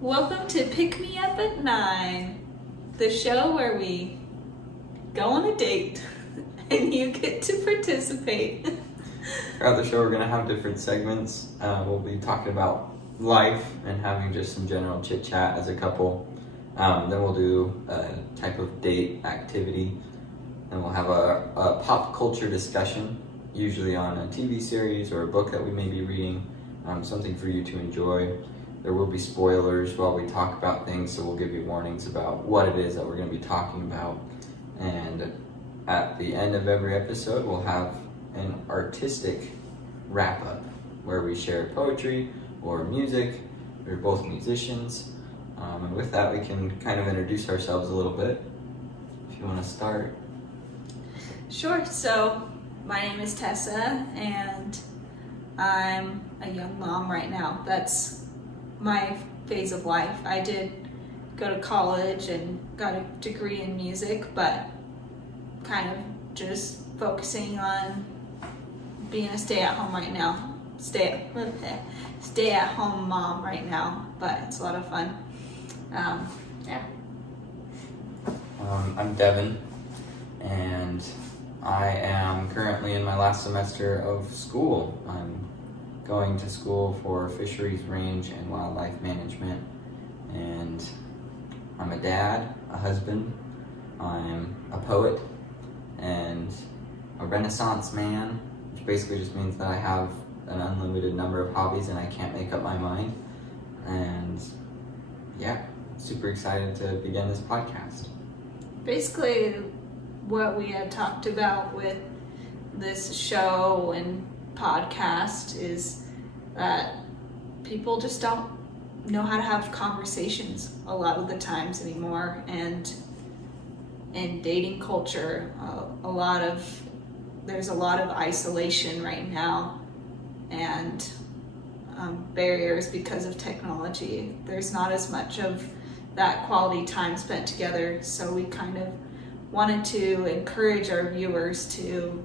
Welcome to Pick Me Up at 9, the show where we go on a date and you get to participate. Throughout the show, we're going to have different segments. We'll be talking about life and having just some general chit chat as a couple. Then we'll do a type of date activity. Then we'll have a pop culture discussion, usually on a TV series or a book that we may be reading, something for you to enjoy. There will be spoilers while we talk about things, so we'll give you warnings about what it is that we're going to be talking about. And at the end of every episode, we'll have an artistic wrap-up where we share poetry or music. We're both musicians. And with that, we can kind of introduce ourselves a little bit. If you want to start. Sure. So my name is Tessa, and I'm a young mom right now. That's my phase of life. I did go to college and got a degree in music, but kind of just focusing on being a stay-at-home right now. Stay-at-home mom right now, but it's a lot of fun. Yeah. I'm Devin, and I am currently in my last semester of school. I'm going to school for fisheries, range, and wildlife management, and I'm a dad, a husband, I'm a poet, and a Renaissance man, which basically just means that I have an unlimited number of hobbies and I can't make up my mind. And yeah, super excited to begin this podcast. Basically, what we had talked about with this show and podcast is that people just don't know how to have conversations a lot of the times anymore, and in dating culture, there's a lot of isolation right now, and barriers because of technology. There's not as much of that quality time spent together, so we kind of wanted to encourage our viewers to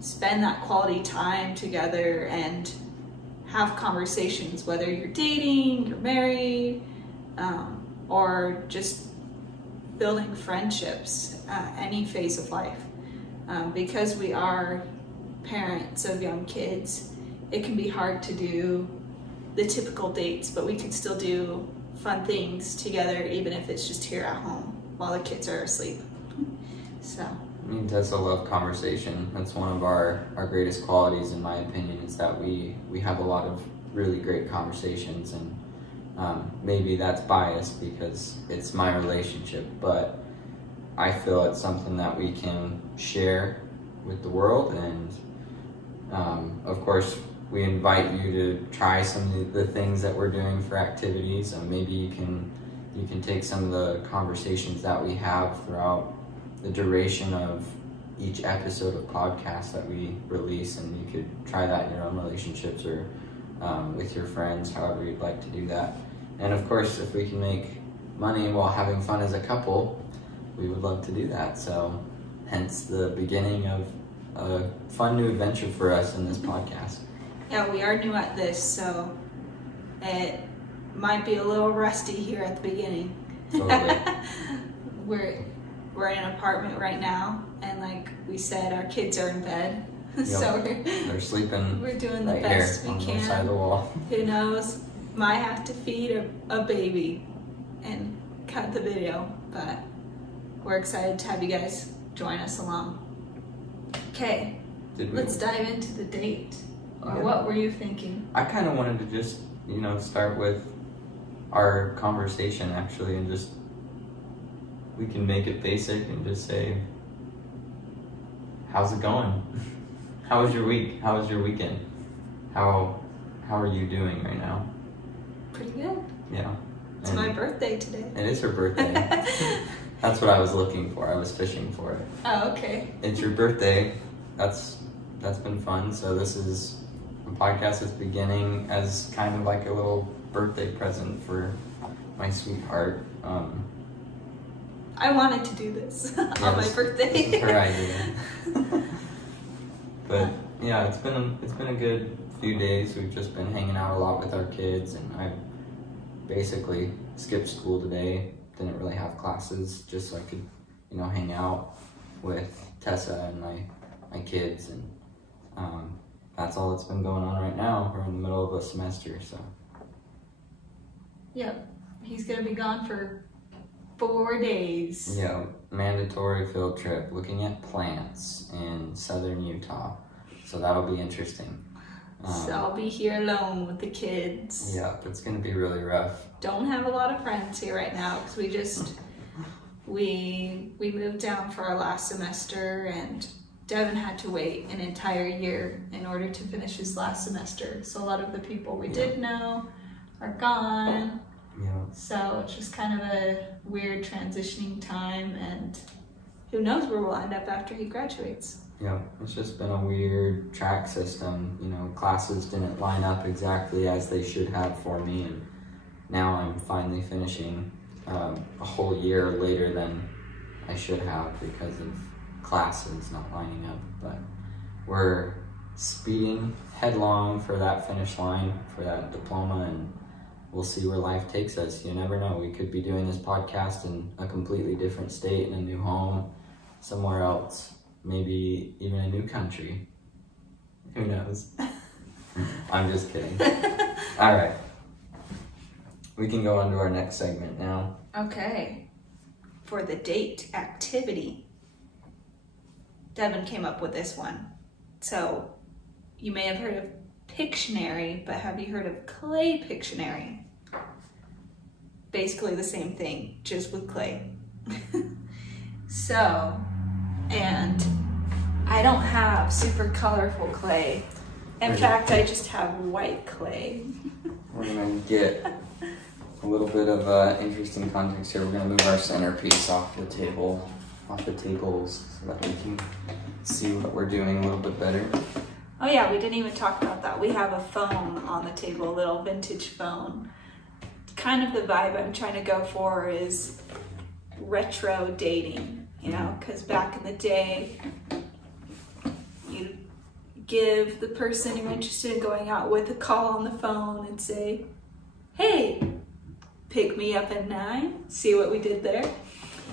spend that quality time together and have conversations, whether you're dating, you're married, or just building friendships, any phase of life. Because we are parents of young kids, it can be hard to do the typical dates, but we can still do fun things together, even if it's just here at home while the kids are asleep. So. I mean, Tessa, love conversation. That's one of our greatest qualities, in my opinion, is that we have a lot of really great conversations, and maybe that's biased because it's my relationship, but I feel it's something that we can share with the world. And of course, we invite you to try some of the things that we're doing for activities, and maybe you can take some of the conversations that we have throughout the duration of each episode of podcast that we release, and you could try that in your own relationships or with your friends, however you'd like to do that. And of course, if we can make money while having fun as a couple, we would love to do that. So hence the beginning of a fun new adventure for us in this podcast. Yeah, we are new at this, so it might be a little rusty here at the beginning. Totally. We're in an apartment right now, and like we said, our kids are in bed. Yep. So they're sleeping. We're doing the right best here we on can. the side of the wall. Who knows? Might have to feed a baby and cut the video, but we're excited to have you guys join us along. Okay, let's dive into the date. Or what were you thinking? I kind of wanted to just, start with our conversation actually, and just, we can make it basic and just say, how's it going? How was your week? How was your weekend? How are you doing right now? Pretty good. Yeah. It's my birthday today. It is her birthday. That's what I was looking for. I was fishing for it. Oh, okay. It's your birthday. That's been fun. So this is a podcast that's beginning as kind of like a little birthday present for my sweetheart. I wanted to do this on my birthday. This is her idea. But yeah, it's been a good few days. We've just been hanging out a lot with our kids, and I've basically skipped school today. Didn't really have classes, just so I could, hang out with Tessa and my kids, and that's all that's been going on right now. We're in the middle of a semester, so. Yep, he's gonna be gone for 4 days. Yeah, mandatory field trip, looking at plants in southern Utah. So that'll be interesting. So I'll be here alone with the kids. Yeah, it's gonna be really rough. Don't have a lot of friends here right now because we moved down for our last semester, and Devin had to wait an entire year in order to finish his last semester. So a lot of the people we did know are gone. Yeah. So it's just kind of a weird transitioning time, and who knows where we'll end up after he graduates. Yeah, it's just been a weird track system. Classes didn't line up exactly as they should have for me, and now I'm finally finishing a whole year later than I should have because of classes not lining up. But we're speeding headlong for that finish line, for that diploma, and we'll see where life takes us. You never know. We could be doing this podcast in a completely different state, in a new home, somewhere else. Maybe even a new country. Who knows? I'm just kidding. All right. We can go on to our next segment now. Okay. For the date activity. Devin came up with this one. So you may have heard of Pictionary, but have you heard of clay Pictionary? Basically the same thing, just with clay. And I don't have super colorful clay. In fact, I just have white clay. We're gonna get a little bit of interesting context here. We're gonna move our centerpiece off the tables so that we can see what we're doing a little bit better. Oh yeah, we didn't even talk about that. We have a phone on the table, a little vintage phone. Kind of the vibe I'm trying to go for is retro dating. Because back in the day, you give the person you're interested in going out with a call on the phone and say, hey, pick me up at 9, see what we did there.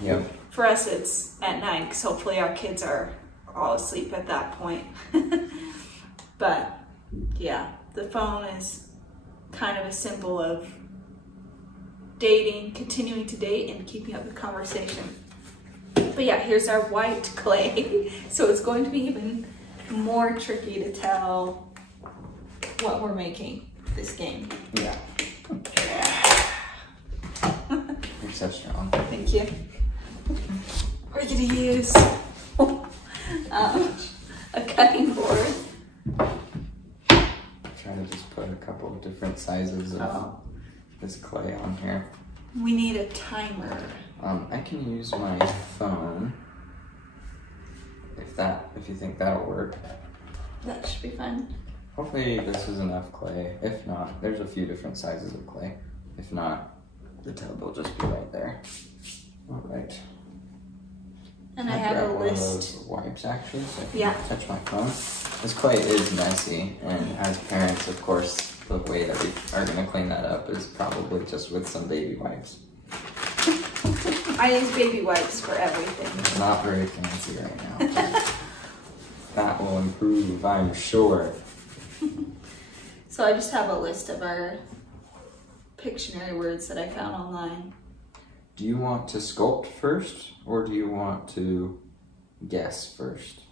Yep. For us, it's at 9, because hopefully our kids are all asleep at that point. But yeah, the phone is kind of a symbol of dating, continuing to date, and keeping up the conversation. But yeah, here's our white clay. So it's going to be even more tricky to tell what we're making this game. Yeah. You're so strong. Thank you. We're gonna use a cutting board. I'm trying to just put a couple of different sizes of this clay on here. We need a timer. I can use my phone if you think that'll work. That should be fun. Hopefully this is enough clay. If not, there's a few different sizes of clay. If not, the tub will just be right there. All right. And I have a list. Of wipes actually, so I Yeah. can touch my phone. This clay is messy, and as parents, of course, the way that we are going to clean that up is probably just with some baby wipes. I use baby wipes for everything. It's not very fancy right now. That will improve, I'm sure. So I just have a list of our Pictionary words that I found online. Do you want to sculpt first, or do you want to guess first?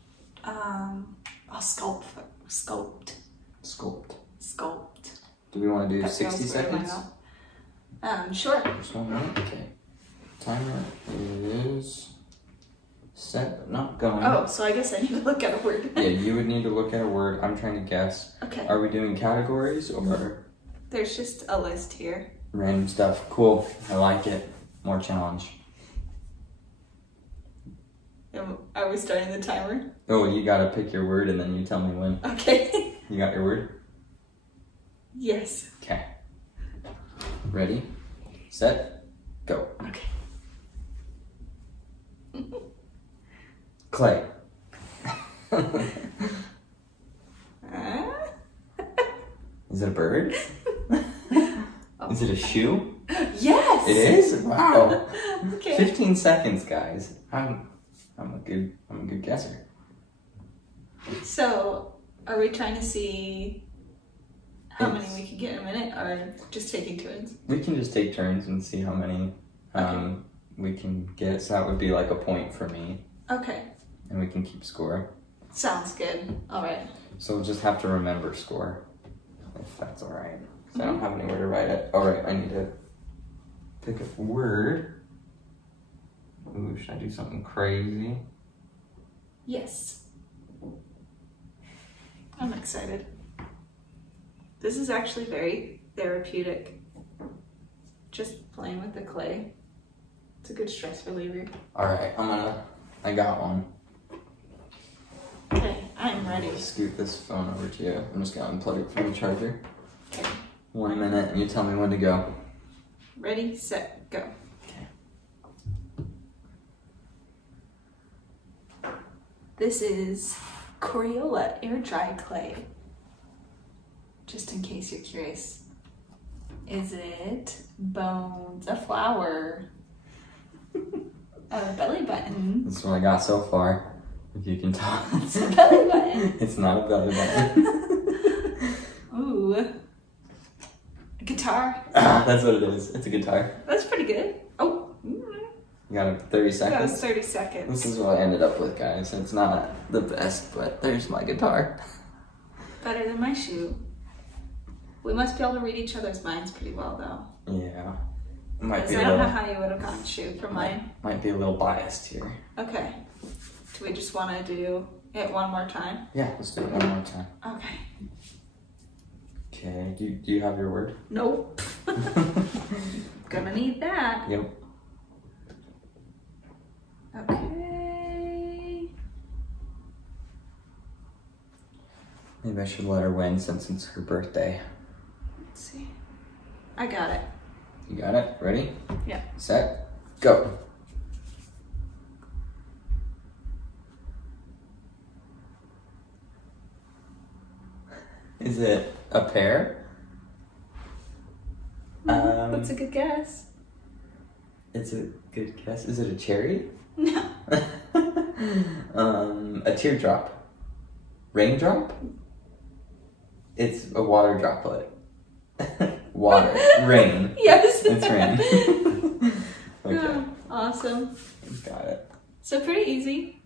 I'll sculpt. Sculpt. Do we want to do That 60 feels good in my seconds? mouth. Sure. Just 1 minute? Okay. Timer is set, but not going. Oh, so I guess I need to look at a word. Yeah, you would need to look at a word. I'm trying to guess. Okay. Are we doing categories or There's just a list here. random stuff? Cool. I like it. More challenge. Are we starting the timer? Oh, you gotta pick your word and then you tell me when. Okay. You got your word? Yes. Okay. Ready, set, go. Okay. Clay. Is it a bird? Is it a shoe? Yes! It is? Wow. Okay. 15 seconds, guys. I'm a good guesser. So, are we trying to see how many we can get in a minute, or just taking turns? We can just take turns and see how many we can get. So that would be like a point for me. Okay. And we can keep score. Sounds good. All right. So we'll just have to remember score, if that's all right. So I don't have anywhere to write it. All right, I need to pick a word. Ooh, should I do something crazy? Yes. I'm excited. This is actually very therapeutic. Just playing with the clay. It's a good stress reliever. All right, I got one. Okay, I'm ready. Scoot this phone over to you. I'm just gonna unplug it from the charger. Okay. 1 minute, and you tell me when to go. Ready, set, go. Okay. This is Crayola air dry clay. Just in case you're curious. Is it bones, a flower, a belly button? This is what I got so far. If you can tell. It's a belly button. It's not a belly button. Ooh. A guitar. That's what it is. It's a guitar. That's pretty good. Oh. You got 30 seconds? That was 30 seconds. This is what I ended up with, guys. It's not the best, but there's my guitar. Better than my shoe. We must be able to read each other's minds pretty well, though. Yeah. Might be I don't know how you would have gotten shoe from mine. Might be a little biased here. Okay. Do we just want to do it one more time? Yeah, let's do it one more time. Okay. Okay, do you have your word? Nope. Gonna need that. Yep. Okay. Maybe I should let her win since it's her birthday. Let's see. I got it. You got it? Ready? Yeah. Set, go. Is it a pear? That's a good guess. It's a good guess. Is it a cherry? No. A teardrop. Raindrop? It's a water droplet. Water. Rain. Yes. It's rain. Okay. Awesome. Got it. So pretty easy.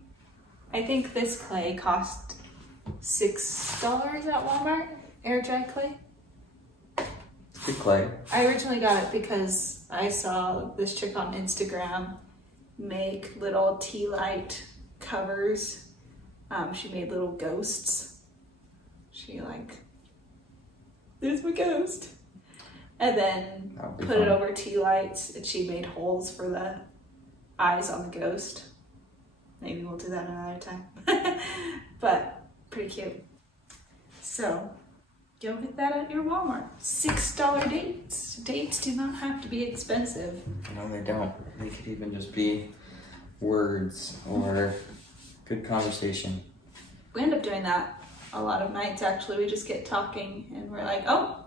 I think this clay cost $6 at Walmart. Air dry clay. It's good clay. I originally got it because I saw this chick on Instagram make little tea light covers. She made little ghosts. She there's my ghost. And then put it over tea lights, and she made holes for the eyes on the ghost. Maybe we'll do that another time. But pretty cute. So go get that at your Walmart. $6 dates. Dates do not have to be expensive. No, they don't. They could even just be words or good conversation. We end up doing that a lot of nights, actually. We just get talking and we're like, oh,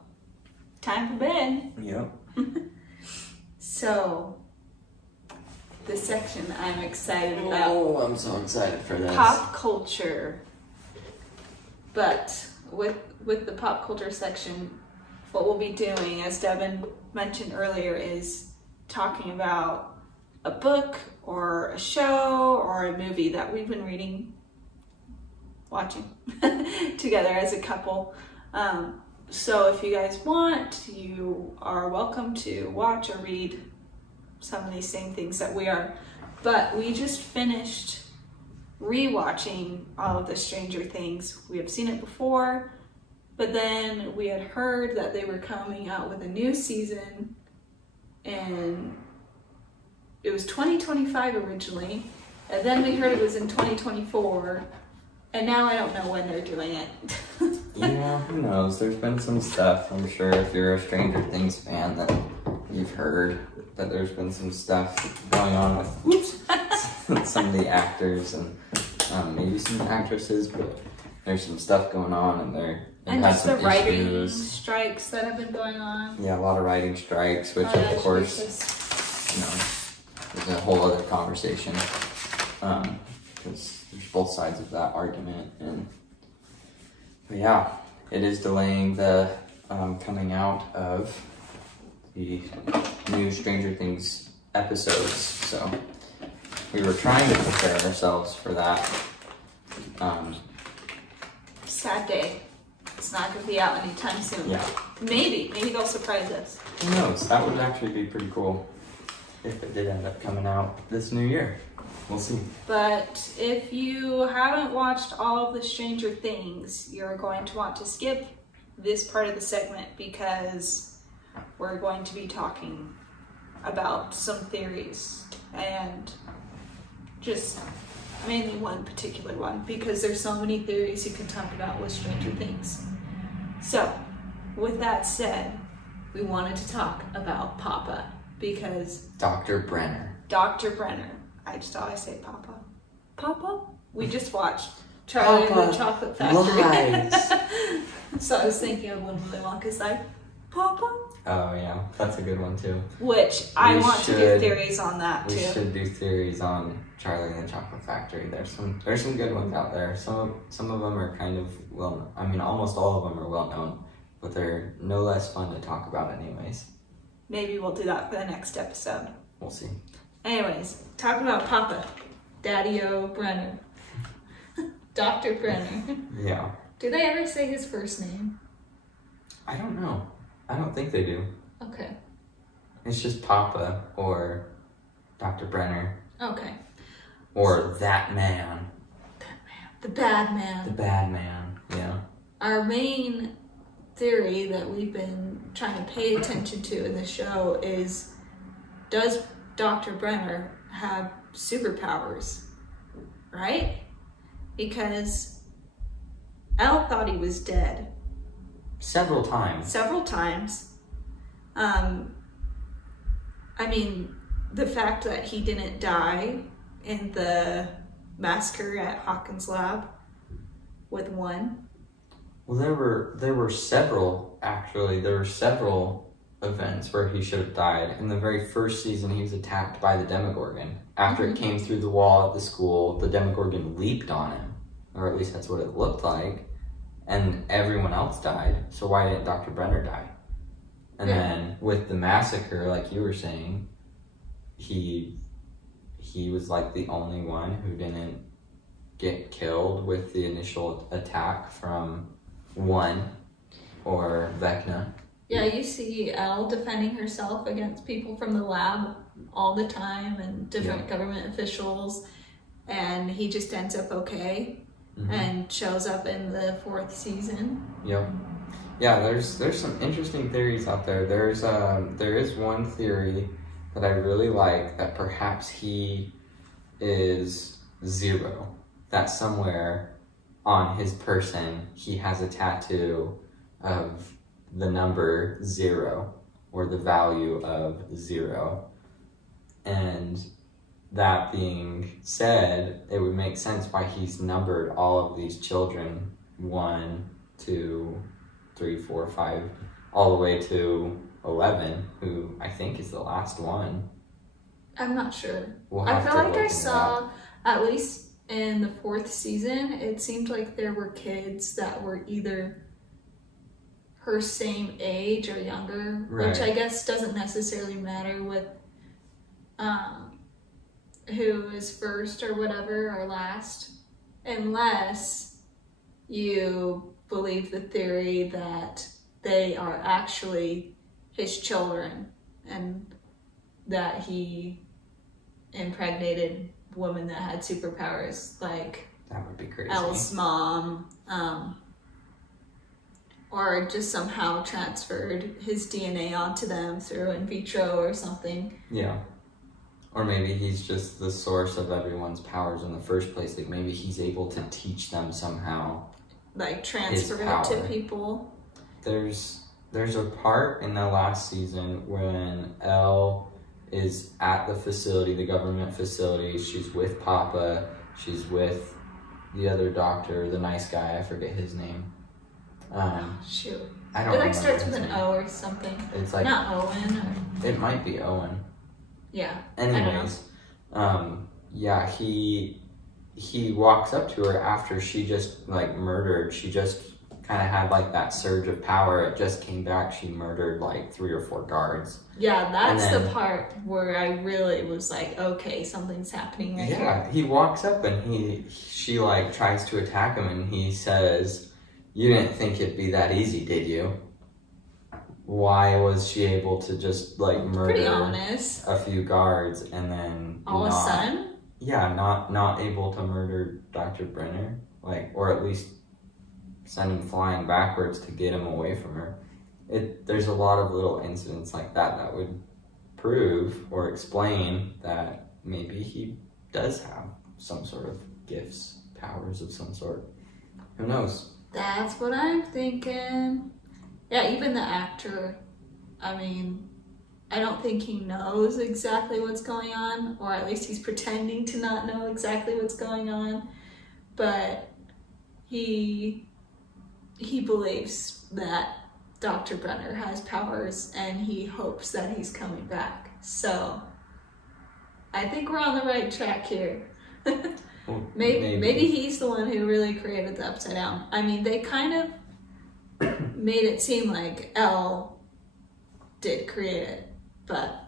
time for bed. Yep. So, this section I'm excited about. Oh, I'm so excited for this. Pop culture. But with the pop culture section, what we'll be doing, as Devin mentioned earlier, is talking about a book or a show or a movie that we've been watching together as a couple. So if you guys want, you are welcome to watch or read some of these same things that we are. But we just finished rewatching all of the Stranger Things. We have seen it before, but then we had heard that they were coming out with a new season, and it was 2025 originally, and then we heard it was in 2024, and now I don't know when they're doing it. Yeah, who knows? There's been some stuff, I'm sure, if you're a Stranger Things fan, that you've heard that there's been some stuff going on with some of the actors and maybe some actresses, but there's some stuff going on, and And had just the some writing issues. strikes that have been going on. Yeah, a lot of writing strikes, which of course, is a whole other conversation. Because there's both sides of that argument, but yeah, it is delaying the coming out of the new Stranger Things episodes. So we were trying to prepare ourselves for that. Sad day. It's not going to be out anytime soon. Yeah. Maybe they'll surprise us. Who knows? That would actually be pretty cool if it did end up coming out this new year. We'll see. But if you haven't watched all of the Stranger Things, you're going to want to skip this part of the segment because we're going to be talking about some theories and just mainly one particular one because there's so many theories you can talk about with Stranger Things. So, with that said, we wanted to talk about Papa because Dr. Brenner. I just always say Papa. Papa? We just watched Charlie and the Chocolate Factory. So I was thinking of when Willy Wonka's like, Papa? Oh yeah, that's a good one too. Which I want to do theories on that too. We should do theories on Charlie and the Chocolate Factory. There's some good ones out there. Some of them are kind of almost all of them are well known, but they're no less fun to talk about anyways. Maybe we'll do that for the next episode. We'll see. Anyways, talking about Papa, Daddy-O Brenner. Dr. Brenner. Yeah. Do they ever say his first name? I don't know. I don't think they do. Okay. It's just Papa or Dr. Brenner. Okay. Or that man. The bad man. The bad man, yeah. Our main theory that we've been trying to pay attention to in the show is, does Dr. Brenner have superpowers, right? Because Elle thought he was dead. Several times. The fact that he didn't die in the massacre at Hawkins' lab with one. Well, there were several, actually. There were several events where he should have died. In the very first season, he was attacked by the Demogorgon. After it came through the wall at the school, the Demogorgon leaped on him. Or at least that's what it looked like. And everyone else died. So why didn't Dr. Brenner die? And then with the massacre, like you were saying, he was like the only one who didn't get killed with the initial attack from one or Vecna. Yeah, you see Elle defending herself against people from the lab all the time and different government officials, and he just ends up okay and shows up in the 4th season. Yep. Yeah, there's some interesting theories out there. There is one theory that I really like, that perhaps he is Zero. That somewhere on his person he has a tattoo of the number 0 or the value of 0. And that being said, it would make sense why he's numbered all of these children 1, 2, 3, 4, 5, all the way to 11, who I think is the last one. I'm not sure. We'll I have feel to like look I into saw, at least in the 4th season, it seemed like there were kids that were either her same age or younger, which I guess doesn't necessarily matter with who is first or whatever or last, unless you believe the theory that they are actually his children and that he impregnated women that had superpowers, like That would be crazy. Elle's mom, or just somehow transferred his DNA onto them through in vitro or something. Yeah. Or maybe he's just the source of everyone's powers in the first place. Like maybe he's able to teach them somehow. Like transfer it to people. There's a part in the last season when Elle is at the facility, the government facility. She's with Papa. She's with the other doctor, the nice guy. I forget his name. Shoot. I don't It remember starts with his an name. O or something. It's like, not Owen or... it might be Owen. Yeah. Anyways, yeah, he walks up to her after she just like murdered. She just kind of had like that surge of power. It just came back. She murdered like 3 or 4 guards. Yeah, that's the part where I really was like, okay, something's happening right here. Yeah, he walks up and she like tries to attack him, and he says, "You didn't think it'd be that easy, did you?" Why was she able to just like murder a few guards and then all of a sudden? Yeah, not able to murder Dr. Brenner, like, or at least send him flying backwards to get him away from her. There's a lot of little incidents like that would prove or explain that maybe he does have some sort of gifts, powers of some sort. Who knows? That's what I'm thinking. Yeah, even the actor, I mean, I don't think he knows exactly what's going on, or at least he's pretending to not know exactly what's going on, but he believes that Dr. Brenner has powers, and he hopes that he's coming back. So I think we're on the right track here. Well, maybe he's the one who really created the Upside Down. I mean, they kind of made it seem like Elle did create it, but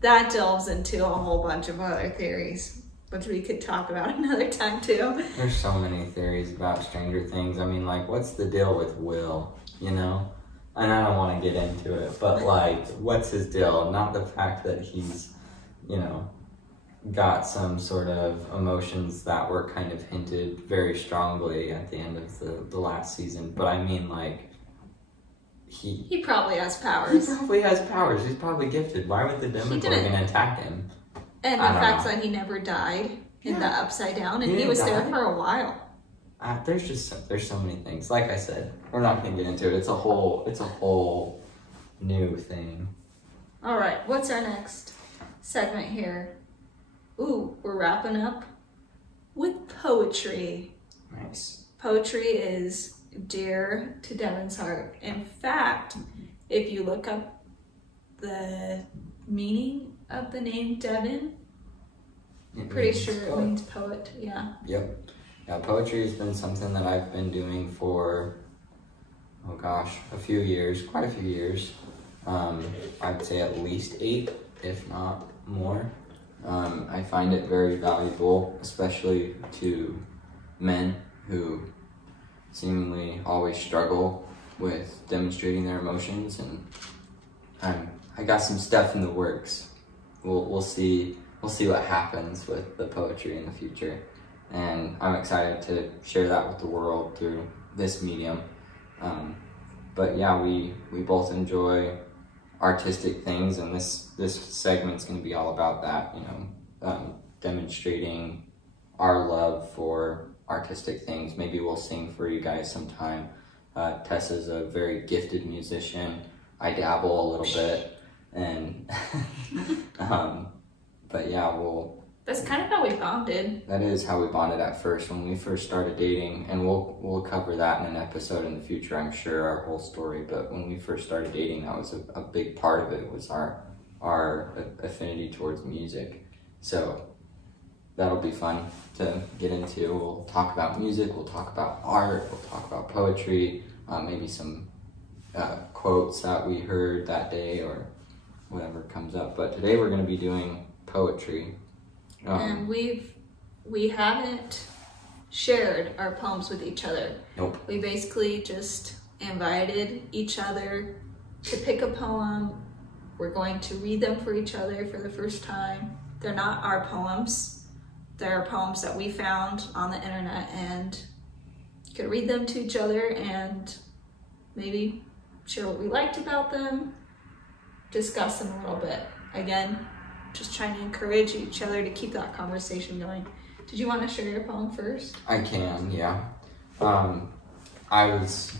that delves into a whole bunch of other theories, which we could talk about another time too. There's so many theories about Stranger Things. I mean, like, what's the deal with Will, you know? And I don't want to get into it, but like, what's his deal? Not the fact that he's, you know, got some sort of emotions that were kind of hinted very strongly at the end of the last season, but I mean, like, he probably has powers. He probably has powers. He's probably gifted. Why would the Demogorgon attack him? And the fact that he never died in the Upside Down, and he was there for a while. There's so many things. Like I said, we're not gonna get into it. It's a whole new thing. All right, what's our next segment here? Ooh, we're wrapping up with poetry. Nice. Poetry is dear to Devin's heart. In fact, if you look up the meaning of the name Devin, pretty sure it means poet. Yeah. Yep. Yeah, poetry has been something that I've been doing for, oh gosh, quite a few years. I'd say at least 8, if not more. I find it very valuable, especially to men who seemingly always struggle with demonstrating their emotions, and I got some stuff in the works. We'll see what happens with the poetry in the future, and I'm excited to share that with the world through this medium. But yeah, we both enjoy artistic things, and this segment's going to be all about that, you know, demonstrating our love for artistic things. Maybe we'll sing for you guys sometime. Tessa's a very gifted musician. I dabble a little bit, and but yeah, that's kind of how we bonded. That is how we bonded at first, when we first started dating, and we'll cover that in an episode in the future, I'm sure, our whole story. But when we first started dating, that was a big part of it, was our affinity towards music. So that'll be fun to get into. We'll talk about music, we'll talk about art, we'll talk about poetry, maybe some quotes that we heard that day or whatever comes up. But today we're going to be doing poetry. And we haven't shared our poems with each other. Nope. We basically just invited each other to pick a poem. We're going to read them for each other for the first time. They're not our poems. They're poems that we found on the internet, and you could read them to each other and maybe share what we liked about them, discuss them a little bit. Again, just trying to encourage each other to keep that conversation going. Did you want to share your poem first? I can, yeah. I was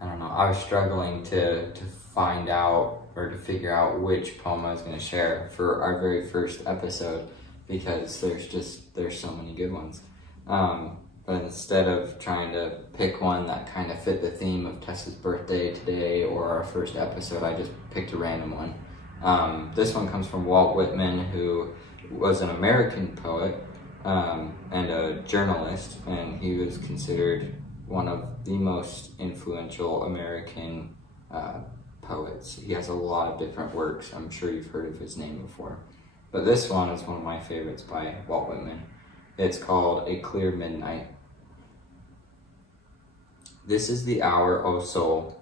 I was struggling to find out or to figure out which poem I was going to share for our very first episode, because there's so many good ones. But instead of trying to pick one that kind of fit the theme of Tessa's birthday today or our first episode, I just picked a random one. This one comes from Walt Whitman, who was an American poet and a journalist, and he was considered one of the most influential American poets. He has a lot of different works. I'm sure you've heard of his name before. But this one is one of my favorites by Walt Whitman. It's called A Clear Midnight. This is the hour, O soul,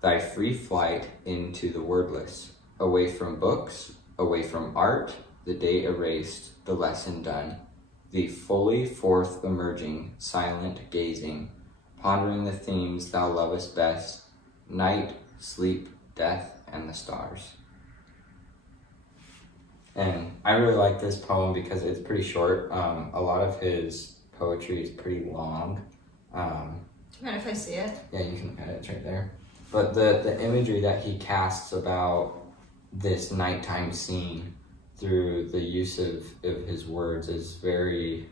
thy free flight into the wordless, away from books, away from art, the day erased, the lesson done, thee fully forth emerging, silent gazing, pondering the themes thou lovest best, night, sleep, death, and the stars. And I really like this poem because it's pretty short. A lot of his poetry is pretty long. Do you mind if I see it? Yeah, you can add it right there. But the imagery that he casts about this nighttime scene through the use of his words is very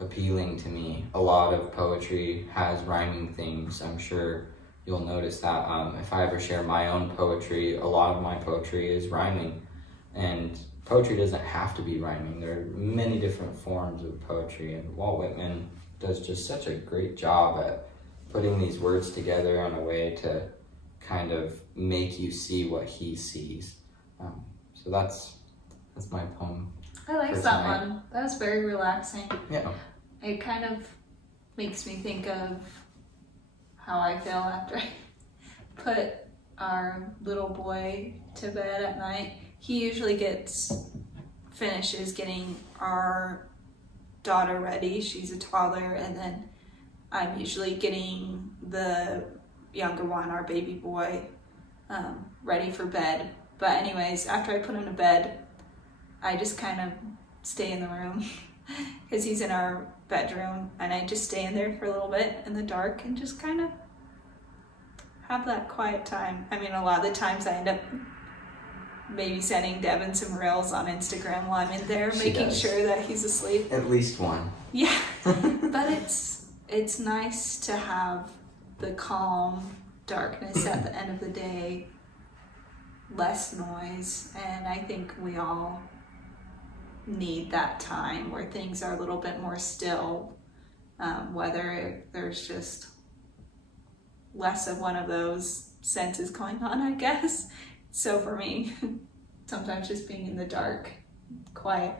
appealing to me. A lot of poetry has rhyming things. I'm sure you'll notice that. If I ever share my own poetry, a lot of my poetry is rhyming. And poetry doesn't have to be rhyming. There are many different forms of poetry, and Walt Whitman does just such a great job at putting these words together in a way to kind of make you see what he sees. So that's my poem. I like that one. That was very relaxing. Yeah. It kind of makes me think of how I feel after I put our little boy to bed at night. He usually finishes getting our daughter ready. She's a toddler, and then I'm usually getting the younger one, our baby boy, ready for bed. But anyways, after I put him to bed, I just kind of stay in the room because he's in our bedroom, and I just stay in there for a little bit in the dark and just kind of have that quiet time. I mean, a lot of the times I end up maybe sending Devin some reels on Instagram while I'm in there, making sure that he's asleep. At least one. Yeah, but it's nice to have the calm darkness at the end of the day, less noise, and I think we all need that time where things are a little bit more still, whether there's just less of one of those senses going on, I guess. So for me, sometimes just being in the dark, quiet,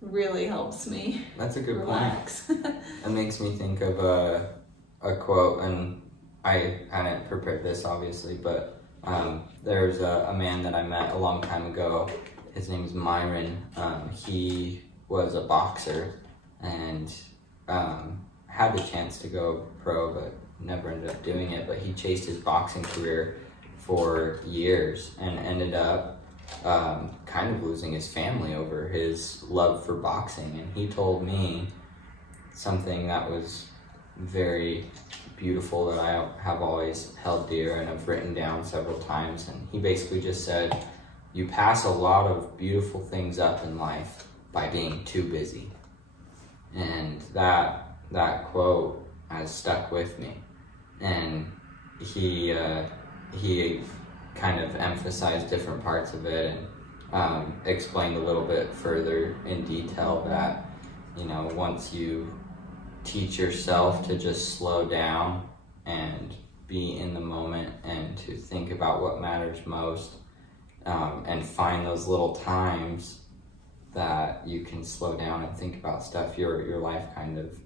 really helps me. That's a good relax. point. It makes me think of a quote, and I hadn't prepared this obviously, but there's a man that I met a long time ago. His name's Myron. He was a boxer and had the chance to go pro, but never ended up doing it. But he chased his boxing career for years and ended up kind of losing his family over his love for boxing. And he told me something that was very beautiful that I have always held dear and I've written down several times. And he basically just said, you pass a lot of beautiful things up in life by being too busy. And that quote has stuck with me. And he kind of emphasized different parts of it and explained a little bit further in detail that, you know, once you teach yourself to just slow down and be in the moment and to think about what matters most, and find those little times that you can slow down and think about stuff, your life kind of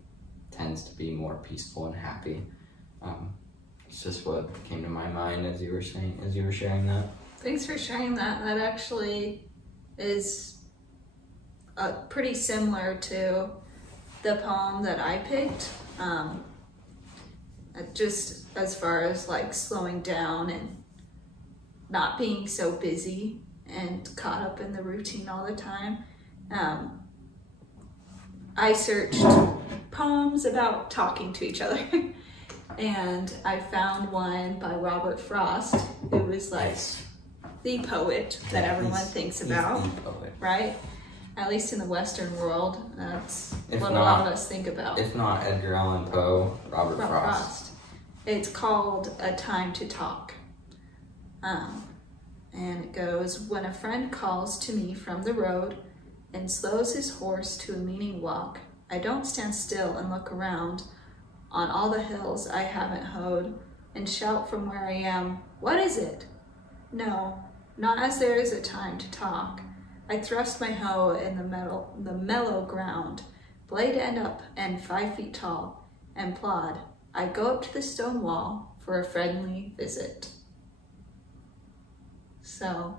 tends to be more peaceful and happy. It's just what came to my mind as you were sharing that. Thanks for sharing that. That actually is pretty similar to the poem that I picked. Just as far as like slowing down and not being so busy and caught up in the routine all the time. I searched poems about talking to each other and I found one by Robert Frost, who was like the poet that everyone thinks about, right? At least in the Western world, that's If what a not- lot of us think about. If not Edgar Allan Poe, Robert Robert Frost. It's called A Time to Talk. And it goes, when a friend calls to me from the road and slows his horse to a meaning walk, I don't stand still and look around on all the hills I haven't hoed and shout from where I am, what is it? No, not as there is a time to talk. I thrust my hoe in the mellow ground, blade end up and 5 feet tall, and plod. I go up to the stone wall for a friendly visit. So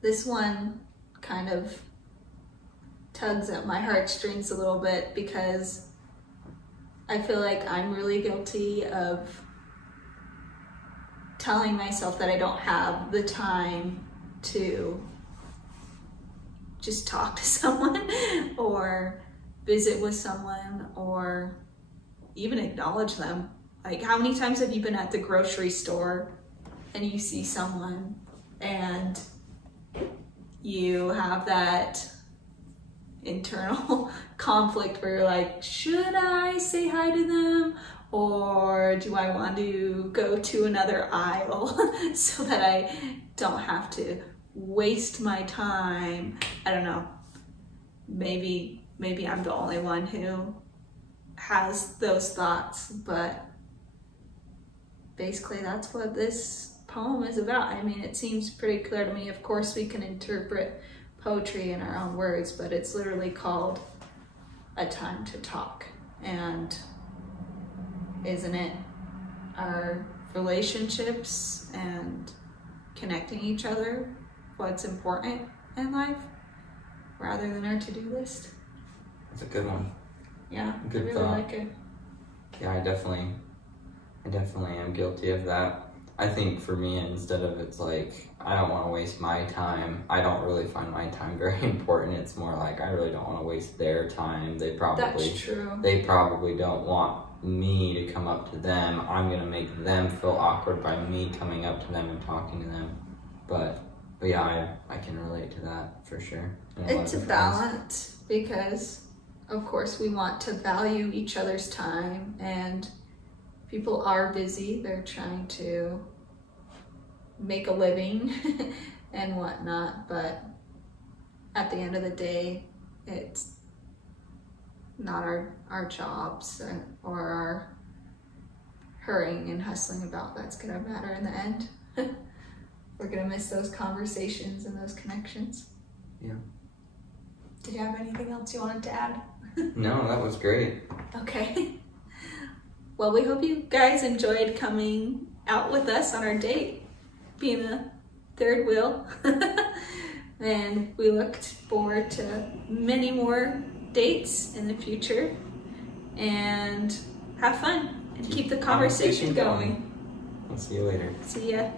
this one kind of tugs at my heartstrings a little bit because I feel like I'm really guilty of telling myself that I don't have the time to just talk to someone or visit with someone or even acknowledge them. Like, how many times have you been at the grocery store and you see someone and you have that internal conflict where you're like, should I say hi to them? Or do I want to go to another aisle so that I don't have to waste my time? I don't know. Maybe I'm the only one who has those thoughts, but basically that's what this poem is about. I mean, it seems pretty clear to me. Of course, we can interpret poetry in our own words, but it's literally called A Time to Talk. And isn't it our relationships and connecting each other what's important in life rather than our to-do list? That's a good one. Yeah, Good I really thought. like it. Yeah, I definitely am guilty of that. I think for me, instead of it's like, I don't want to waste my time, I don't really find my time very important. It's more like, I really don't want to waste their time. They probably That's true. They probably don't want me to come up to them. I'm going to make them feel awkward by me coming up to them and talking to them. But yeah, I can relate to that for sure. It's a balance because, of course, we want to value each other's time, and people are busy. They're trying to make a living and whatnot, but at the end of the day, it's not our jobs or our hurrying and hustling about that's gonna matter in the end. We're gonna miss those conversations and those connections. Yeah. Did you have anything else you wanted to add? No, that was great. Okay. Well, we hope you guys enjoyed coming out with us on our date, being a third wheel. And we looked forward to many more dates in the future. And have fun and keep the conversation going. I'll see you later. See ya.